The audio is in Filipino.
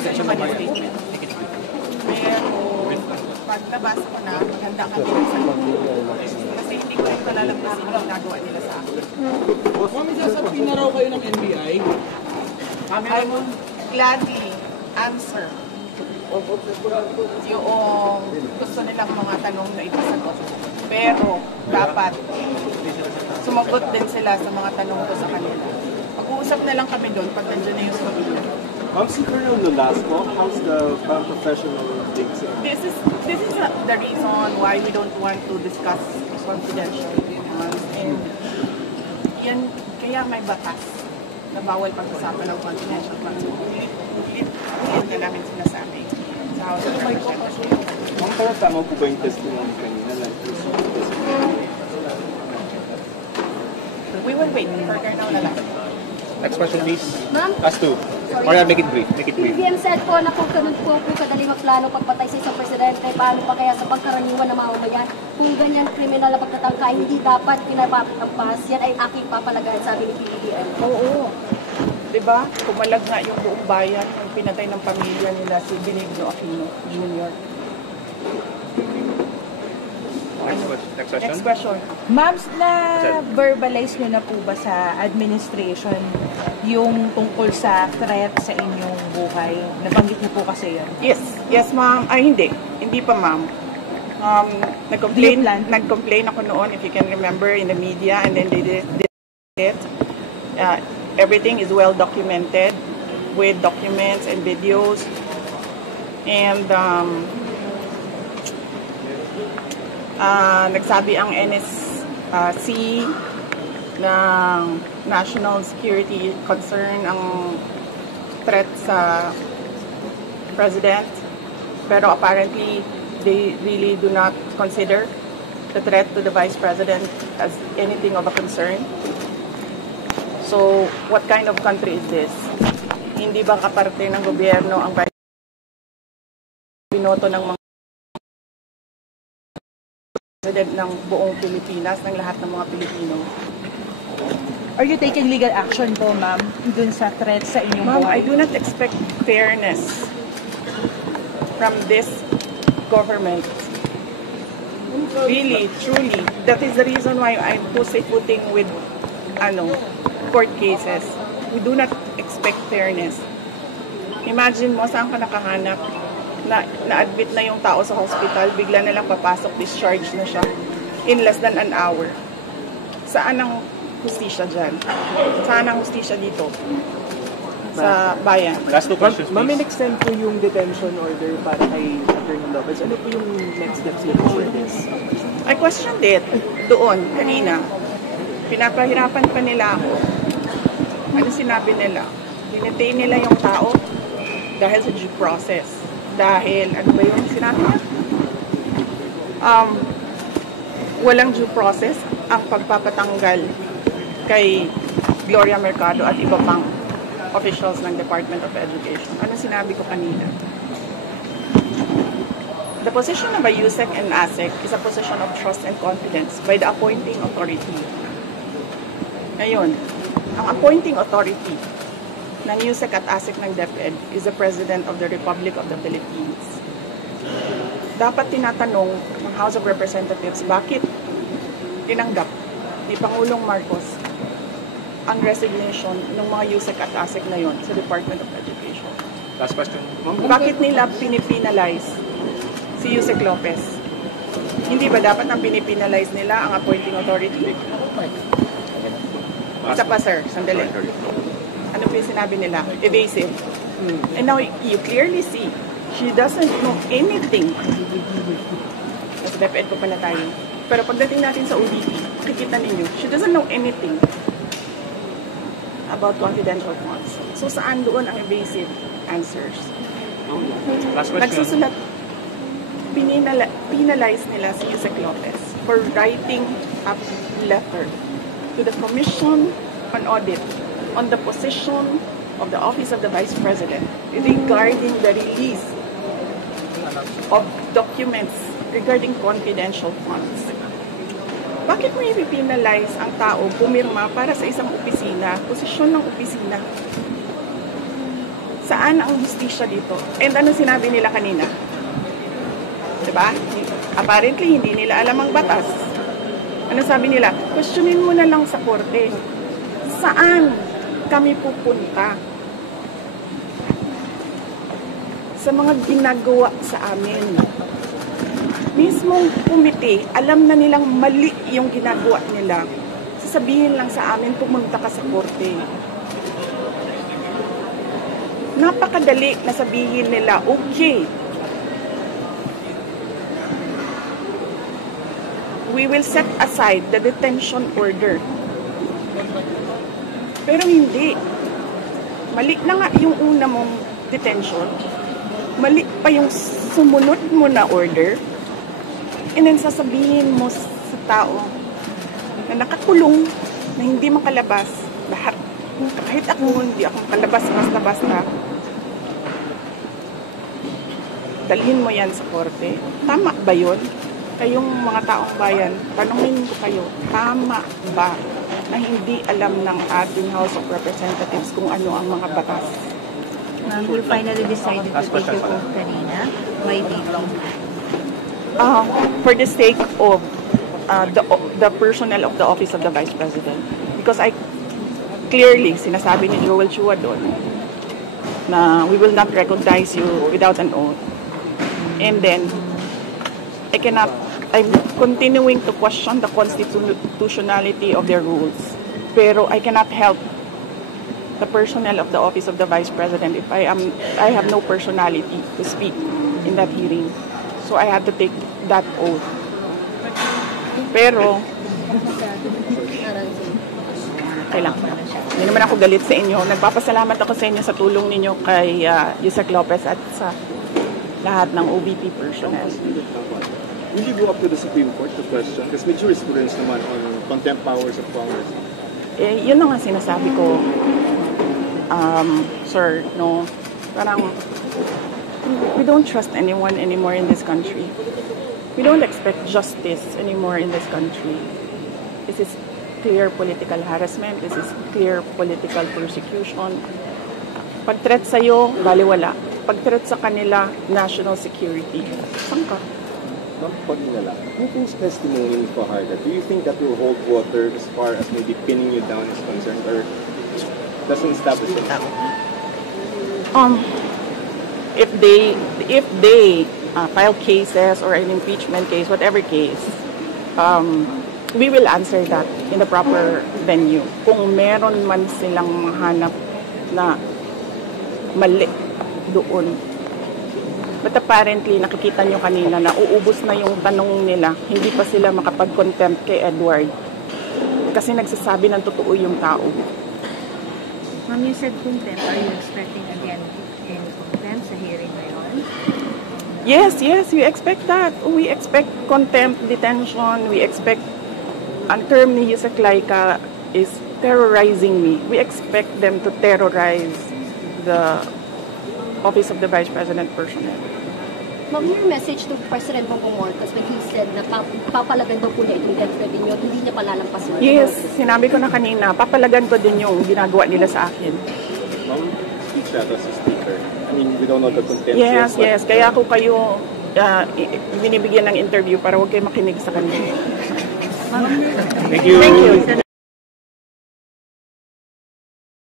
nabasa naman yung statement. Pero pag nabasa ko na, handa kami ng sagot. Kasi hindi ko rin palalampasin yung ginagawa nila sa akin. Ma'am, sasabihin na raw kayo ng NBI? I will gladly answer yung gusto nilang mga tanong na ipasagot. Pero dapat sumagot din sila sa mga tanong ko sa kanila. Mag-uusap na lang kami doon pag nandiyan na yung pamilya. Ma'am, si Colonel Nolasco, how's the professional things? This is the reason why we don't want to discuss confidential. And yan, kaya may batas na bawal pag-usapan ng confidential funds. Ulit na namin sinasabi sa House of Representatives. Ma'am, pero tama po ba yung testimony kanina? We will wait for Colonel na lang. Next question, please. Ma'am? Last two. Or make it brief. Make it brief. PBM said po na kung ganun po kadali magplano pagpatay sa isang presidente, paano pa kaya sa pagkaraniwan ng mamamayan? Kung ganyan kriminal na pagtatangka, hindi dapat pinapatampas. Yan ay aking papalagayan, sabi ni PBM. Oo. Diba? Kumalag nga yung buong bayan yung pinatay ng pamilya nila si Benigno Aquino Jr. Next question. Next question. Ma'am, na-verbalize nyo na po ba sa administration yung tungkol sa threat sa inyong buhay? Nabanggit niyo po kasi yun. Yes. Yes, ma'am. Ay, hindi. Hindi pa, ma'am. Nag-complain ako noon, if you can remember, in the media, and then they did it. Everything is well documented with documents and videos. And nagsabi ang NSC ng national security concern ang threat sa president, pero apparently they really do not consider the threat to the vice president as anything of a concern. So what kind of country is this? Hindi ba kaparte ng gobyerno ang vice binoto ng mga president ng buong Pilipinas, ng lahat ng mga Pilipino? Are you taking legal action po, ma'am, dun sa threat sa inyong Ma'am, buhay? I do not expect fairness from this government. Really, truly. That is the reason why I'm pussyfooting with court cases. We do not expect fairness. Imagine mo, saan ka nakahanap? Na-admit na yung tao sa hospital, bigla na lang papasok, discharge na siya in less than an hour. Saan ang hustisya dyan? Saan ang hustisya dito? Sa bayan. Last two questions, Ma'am, please. in-extend po yung detention order para kay Attorney Lopez. Ano po yung next steps nito for this? I questioned it doon, kanina. Pinapahirapan pa nila ako. Ano sinabi nila? Dinetain nila yung tao dahil sa due process. Dahil, ano ba yung sinabi niya? Walang due process ang pagpapatanggal kay Gloria Mercado at iba pang officials ng Department of Education. Ano sinabi ko kanina? The position of a USEC and ASEC is a position of trust and confidence by the appointing authority. Ngayon, ang appointing authority ng USEC at ASEC ng DepEd is the President of the Republic of the Philippines. Dapat tinatanong ng House of Representatives bakit tinanggap ni Pangulong Marcos ang resignation ng mga USEC at ASEC na yon sa Department of Education. Last question. Bakit nila pinipinalize si Yusek Lopez? Hindi ba dapat ang pinipinalize nila ang appointing authority? Isa pa, sir. Sandali. Ano po yung sinabi nila? Evasive. And now, you clearly see, she doesn't know anything. Nasa DepEd po pala tayo. Pero pagdating natin sa ODP, makikita ninyo, she doesn't know anything about confidential funds. So, saan doon ang evasive answers? Last question. Nagsusulat, penalize nila si Yusek Lopez for writing a letter to the Commission on Audit on the position of the Office of the Vice President regarding the release of documents regarding confidential funds. Bakit mo i-penalize ang tao pumirma para sa isang opisina, posisyon ng opisina? Saan ang hustisya dito? And ano sinabi nila kanina? Diba? Apparently, hindi nila alam ang batas. Ano sabi nila? Questionin mo na lang sa korte. Saan kami pupunta? Sa mga ginagawa sa amin. Mismong komite, alam na nilang mali yung ginagawa nila. Sasabihin lang sa amin, pumunta ka sa korte. Napakadali na sabihin nila, okay, we will set aside the detention order. Pero hindi. Mali na nga yung una mong detention. Mali pa yung sumunod mo na order. And then sasabihin mo sa tao na nakakulong, na hindi makalabas. Lahat. Kahit ako, hindi ako makalabas basta-basta. Dalhin mo yan sa korte. Tama ba yun? Kayong mga taong bayan, tanungin ko kayo, tama ba na hindi alam ng ating House of Representatives kung ano ang mga batas? Ma'am, you finally decided to take your oath kanina. Why VP? For the sake of the personnel of the Office of the Vice President. Because I clearly, sinasabi ni Joel Chua doon, na we will not recognize you without an oath. And then, I'm continuing to question the constitutionality of their rules. Pero I cannot help the personnel of the Office of the Vice President if I have no personality to speak in that hearing. So I had to take that oath. Pero, okay lang. Hindi naman ako galit sa inyo. Nagpapasalamat ako sa inyo sa tulong ninyo kay Yusek Lopez at sa lahat ng OVP personnel. Will you go up to the Supreme Court to question? Because may jurisprudence naman on contempt powers of Congress. Yun na nga sinasabi ko, sir, no? Parang, we don't trust anyone anymore in this country. We don't expect justice anymore in this country. This is clear political harassment. This is clear political persecution. Pag-threat sa'yo, baliwala. Pag-threat sa kanila, national security. Saan ka? Ma'am, pag-inala, Putin's testimony for Fajardo, do you think that will hold water as far as maybe pinning you down is concerned, or doesn't establish anything? If they file cases or an impeachment case, whatever case, we will answer that in the proper venue. Kung meron man silang mahanap na mali doon. But apparently, nakikita nyo kanina na uubos na yung tanong nila, hindi pa sila makapag-contempt kay Edward. Kasi nagsasabi ng totoo yung tao. Ma'am, you said contempt. Are you expecting again any contempt sa hearing ngayon? Yes, we expect that. We expect contempt, detention. We expect, ang term ni Yusek Laika is terrorizing me. We expect them to terrorize the Office of the Vice President personnel. Ma'am, your message to President Bongbong Marcos when he said na papalagan daw po niya itong death threat ninyo, hindi niya palalampasin. Yes, sinabi ko na kanina, papalagan ko din yung ginagawa nila sa akin. Ma'am, speak that as a speaker. I mean, we don't know the content. Yes. Kaya ako kayo binibigyan ng interview para huwag kayo makinig sa kanila. Thank you.